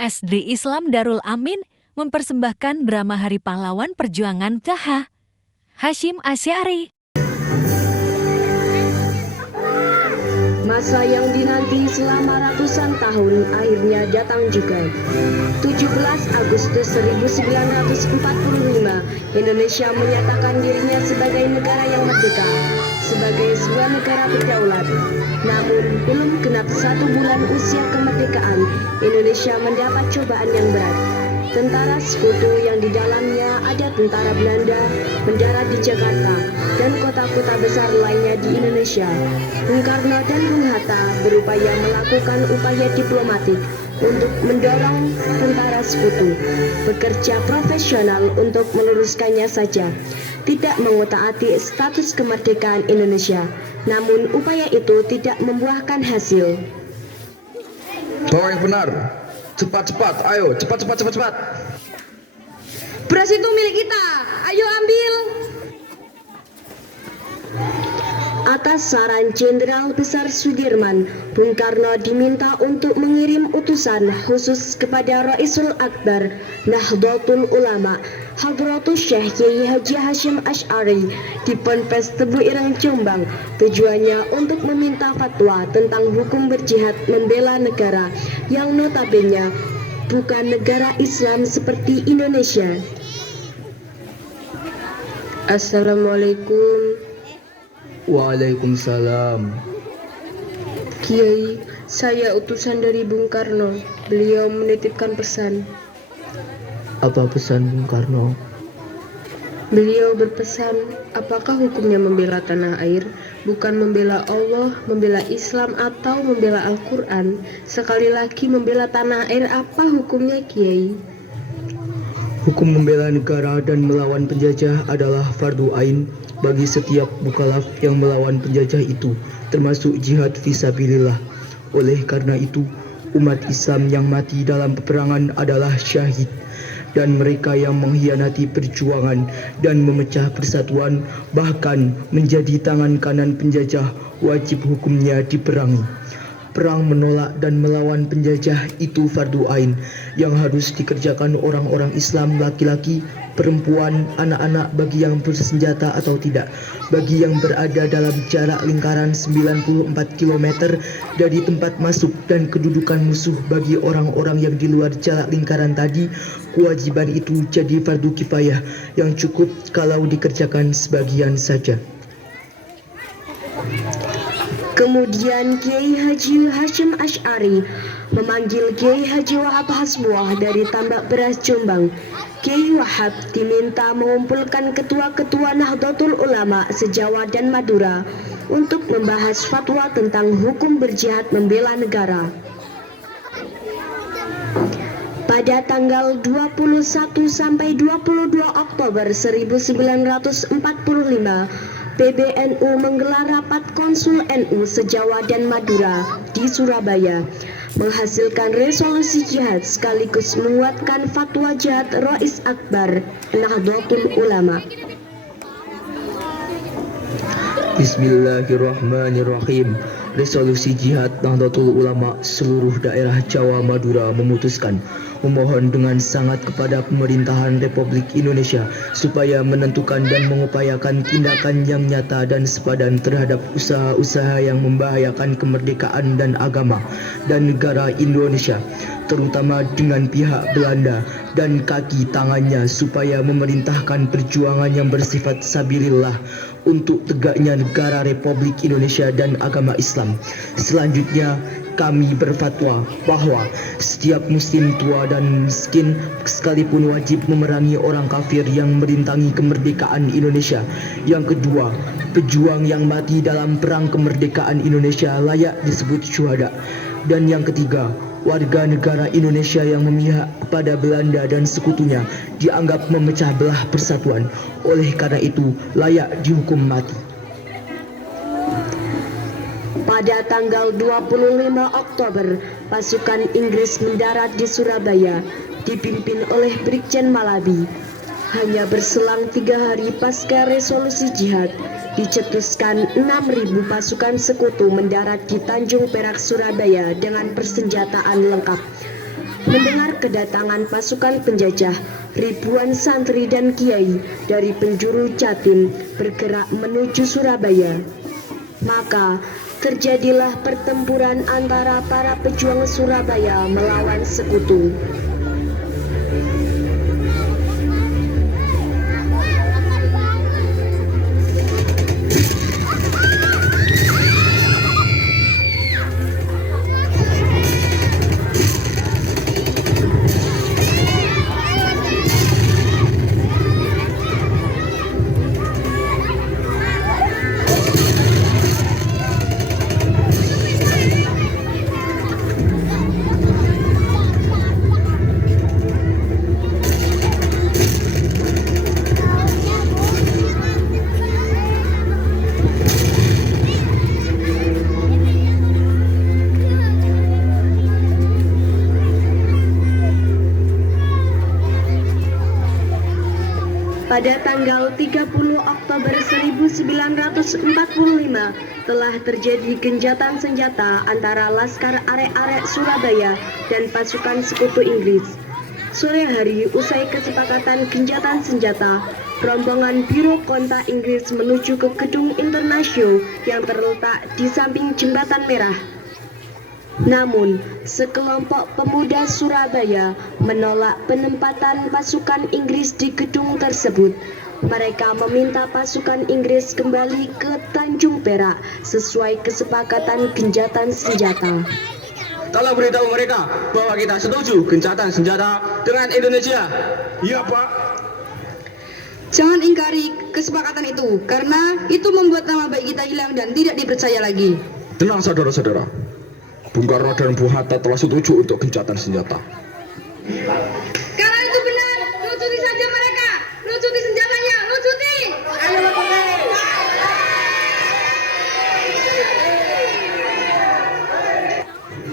SD Islam Darul Amin mempersembahkan drama Hari Pahlawan Perjuangan KH. Hashim Asy'ari. Masa yang dinanti selama ratusan tahun akhirnya datang juga. 17 Agustus 1945, Indonesia menyatakan dirinya sebagai negara yang merdeka, sebagai sebuah negara berdaulat. Namun, belum genap 1 bulan usia kemerdekaan, Indonesia mendapat cobaan yang berat. Tentara sekutu yang di dalamnya ada tentara Belanda mendarat di Jakarta dan kota-kota besar lainnya di Indonesia. Bung Karno dan Bung Hatta berupaya melakukan upaya diplomatik untuk mendorong tentara sekutu bekerja profesional untuk meluruskannya saja, tidak mengutak-atik status kemerdekaan Indonesia. Namun upaya itu tidak membuahkan hasil. Bahwa yang benar. Cepat, ayo, cepat. Beras itu milik kita, ayo ambil. Atas saran Jenderal Besar Sudirman, Bung Karno diminta untuk mengirim utusan khusus kepada Raisul Akbar Nahdlatul Ulama Hadratus Syekh Kiai Haji Hashim Asy'ari di Ponpes Tebu Ireng Jombang. Tujuannya untuk meminta fatwa tentang hukum berjihad membela negara yang notabene bukan negara Islam seperti Indonesia. Assalamualaikum. Waalaikumsalam. Kiai, saya utusan dari Bung Karno. Beliau menitipkan pesan. Apa pesan Bung Karno? Beliau berpesan, apakah hukumnya membela tanah air? Bukan membela Allah, membela Islam atau membela Al-Quran. Sekali lagi membela tanah air, apa hukumnya Kiai? Hukum membela negara dan melawan penjajah adalah fardu ain bagi setiap mukallaf yang melawan penjajah itu, termasuk jihad fisabilillah. Oleh karena itu, umat Islam yang mati dalam peperangan adalah syahid, dan mereka yang mengkhianati perjuangan dan memecah persatuan, bahkan menjadi tangan kanan penjajah, wajib hukumnya diperangi. Perang menolak dan melawan penjajah itu fardu ain yang harus dikerjakan orang-orang Islam, laki-laki, perempuan, anak-anak, bagi yang bersenjata atau tidak, bagi yang berada dalam jarak lingkaran 94 km dari tempat masuk dan kedudukan musuh. Bagi orang-orang yang di luar jarak lingkaran tadi, kewajiban itu jadi fardu kifayah yang cukup kalau dikerjakan sebagian saja. Kemudian Kiai Haji Hashim Asy'ari memanggil Kiai Haji Wahab Hasbuah dari Tambak Beras Jombang. Kiai Wahab diminta mengumpulkan ketua-ketua Nahdlatul Ulama se-Jawa dan Madura untuk membahas fatwa tentang hukum berjihad membela negara. Pada tanggal 21 sampai 22 Oktober 1945, PBNU menggelar rapat konsul NU se-Jawa dan Madura di Surabaya, menghasilkan resolusi jihad sekaligus menguatkan fatwa jihad Rais Akbar Nahdlatul Ulama. Bismillahirrahmanirrahim. Resolusi Jihad Nahdlatul Ulama seluruh daerah Jawa Madura memutuskan memohon dengan sangat kepada pemerintahan Republik Indonesia supaya menentukan dan mengupayakan tindakan yang nyata dan sepadan terhadap usaha-usaha yang membahayakan kemerdekaan dan agama dan negara Indonesia, terutama dengan pihak Belanda dan kaki tangannya, supaya memerintahkan perjuangan yang bersifat sabilillah untuk tegaknya negara Republik Indonesia dan agama Islam. Selanjutnya, kami berfatwa bahwa setiap muslim tua dan miskin sekalipun wajib memerangi orang kafir yang merintangi kemerdekaan Indonesia. Yang kedua, pejuang yang mati dalam perang kemerdekaan Indonesia layak disebut syuhada. Dan yang ketiga, warga negara Indonesia yang memihak kepada Belanda dan sekutunya dianggap memecah belah persatuan. Oleh karena itu, layak dihukum mati. Pada tanggal 25 Oktober, pasukan Inggris mendarat di Surabaya, dipimpin oleh Brigjen Malabi. Hanya berselang 3 hari pasca resolusi jihad, dicetuskan 6.000 pasukan sekutu mendarat di Tanjung Perak, Surabaya dengan persenjataan lengkap. Mendengar kedatangan pasukan penjajah, ribuan santri dan kiai dari penjuru Jatim bergerak menuju Surabaya. Maka terjadilah pertempuran antara para pejuang Surabaya melawan sekutu. Pada tanggal 30 Oktober 1945 telah terjadi gencatan senjata antara Laskar Arek-Arek Surabaya dan pasukan sekutu Inggris. Sore hari usai kesepakatan gencatan senjata, rombongan Biro Konta Inggris menuju ke Gedung Internasio yang terletak di samping Jembatan Merah. Namun, sekelompok pemuda Surabaya menolak penempatan pasukan Inggris di gedung tersebut. Mereka meminta pasukan Inggris kembali ke Tanjung Perak sesuai kesepakatan gencatan senjata. Tolong beritahu mereka bahwa kita setuju gencatan senjata dengan Indonesia. Iya, Pak. Jangan ingkari kesepakatan itu, karena itu membuat nama baik kita hilang dan tidak dipercaya lagi. Tenang saudara-saudara, Bung Karno dan Bung Hatta telah setuju untuk gencatan senjata. Karena itu benar, lucuti saja mereka, lucuti senjatanya, lucuti. Ayo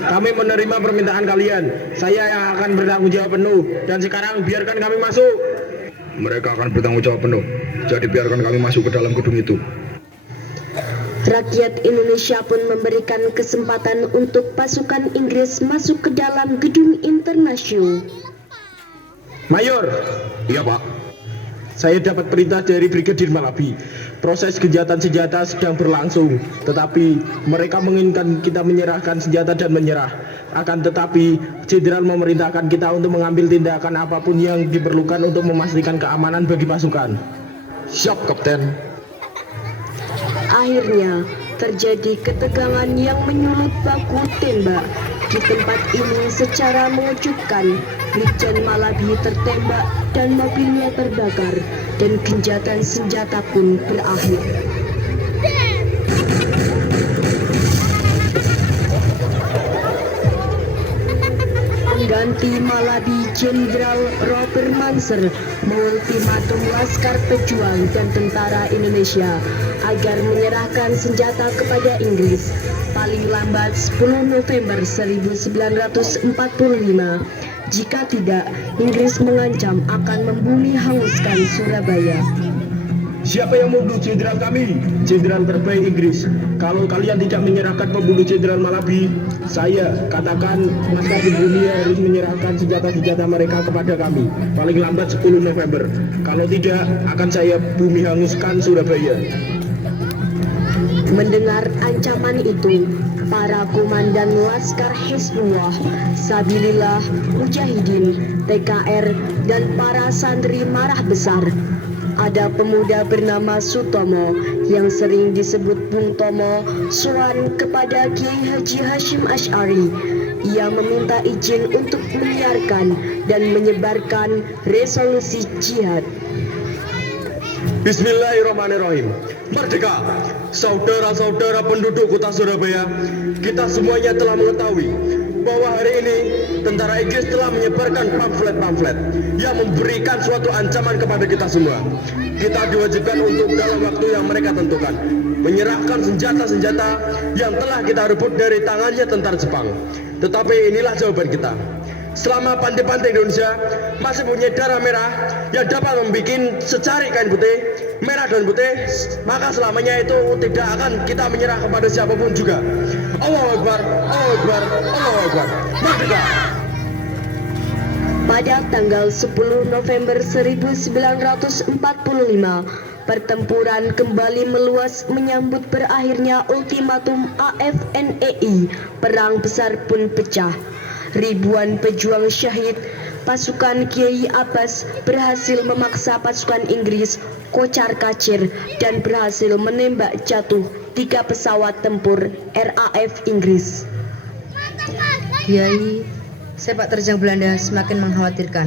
Kami menerima permintaan kalian. Saya yang akan bertanggung jawab penuh. Dan sekarang biarkan kami masuk. Mereka akan bertanggung jawab penuh. Jadi biarkan kami masuk ke dalam gedung itu. Rakyat Indonesia pun memberikan kesempatan untuk pasukan Inggris masuk ke dalam Gedung Internasio. Mayor. Iya, Pak. Saya dapat perintah dari Brigadir Malabi. Proses gencatan senjata sedang berlangsung, tetapi mereka menginginkan kita menyerahkan senjata dan menyerah. Akan tetapi, Jenderal memerintahkan kita untuk mengambil tindakan apapun yang diperlukan untuk memastikan keamanan bagi pasukan. Siap, Kapten. Akhirnya, terjadi ketegangan yang menyulut baku tembak. Di tempat ini secara mengejutkan, Brigjen Malabi tertembak dan mobilnya terbakar, dan gencatan senjata pun berakhir. Pengganti Malabi, Jenderal Robert Manser, mengultimatum Laskar Pejuang dan tentara Indonesia agar menyerahkan senjata kepada Inggris paling lambat 10 November 1945. Jika tidak, Inggris mengancam akan membumi hanguskan Surabaya. Siapa yang membunuh jenderal kami? Jenderal terbaik Inggris. Kalau kalian tidak menyerahkan pembunuh Jenderal Malabi, saya katakan masyarakat dunia harus menyerahkan senjata-senjata mereka kepada kami paling lambat 10 November. Kalau tidak, akan saya bumi hanguskan Surabaya. Mendengar ancaman itu, para komandan Laskar Hizbullah, Sabilillah, Mujahidin, TKR, dan para santri marah besar. Ada pemuda bernama Sutomo yang sering disebut Bung Tomo sowan kepada Kiai Haji Hashim Asy'ari. Ia meminta izin untuk menyiarkan dan menyebarkan resolusi jihad. Bismillahirrahmanirrahim. Merdeka, saudara-saudara penduduk kota Surabaya, kita semuanya telah mengetahui bahwa hari ini tentara Inggris telah menyebarkan pamflet-pamflet yang memberikan suatu ancaman kepada kita semua. Kita diwajibkan untuk dalam waktu yang mereka tentukan menyerahkan senjata-senjata yang telah kita rebut dari tangannya tentara Jepang. Tetapi inilah jawaban kita. Selama pantai-pantai Indonesia masih punya darah merah yang dapat membuat secari kain putih, merah dan putih, maka selamanya itu tidak akan kita menyerah kepada siapapun juga. Allahu Akbar, Allahu Akbar, Allahu Akbar. Merdeka! Pada tanggal 10 November 1945, pertempuran kembali meluas menyambut berakhirnya ultimatum AFNEI. Perang besar pun pecah. Ribuan pejuang syahid. Pasukan Kiai Abbas berhasil memaksa pasukan Inggris kocar-kacir dan berhasil menembak jatuh 3 pesawat tempur RAF Inggris. Kiai, sepak terjang Belanda semakin mengkhawatirkan.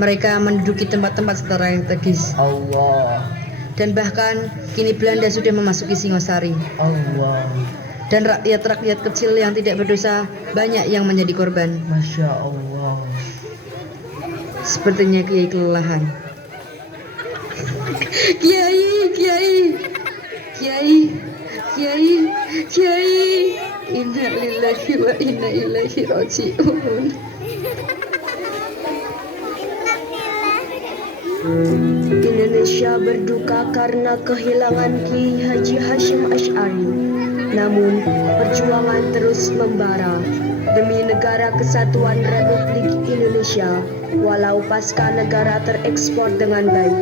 Mereka menduduki tempat-tempat strategis Allah, dan bahkan kini Belanda sudah memasuki Singosari. Allah, Dan rakyat-rakyat kecil yang tidak berdosa banyak yang menjadi korban. Masya Allah. Sepertinya Kiai kelelahan. Kiai, Kiai, Kiai, Kiai, Kiai. Inna lillahi wa inna ilaihi raji'un. Indonesia berduka karena kehilangan Kiai Haji Hashim Asy'ari. Namun, perjuangan terus membara demi negara kesatuan Republik Indonesia, walau pasca negara terekspor dengan baik.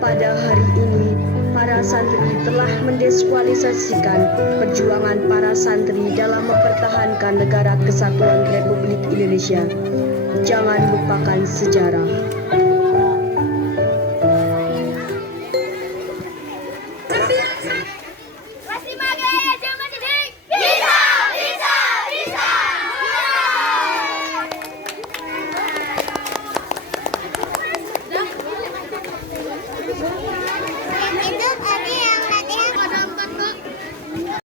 Pada hari ini, para santri telah mendiskualifikasikan perjuangan para santri dalam mempertahankan negara kesatuan Republik Indonesia. Jangan lupakan sejarah.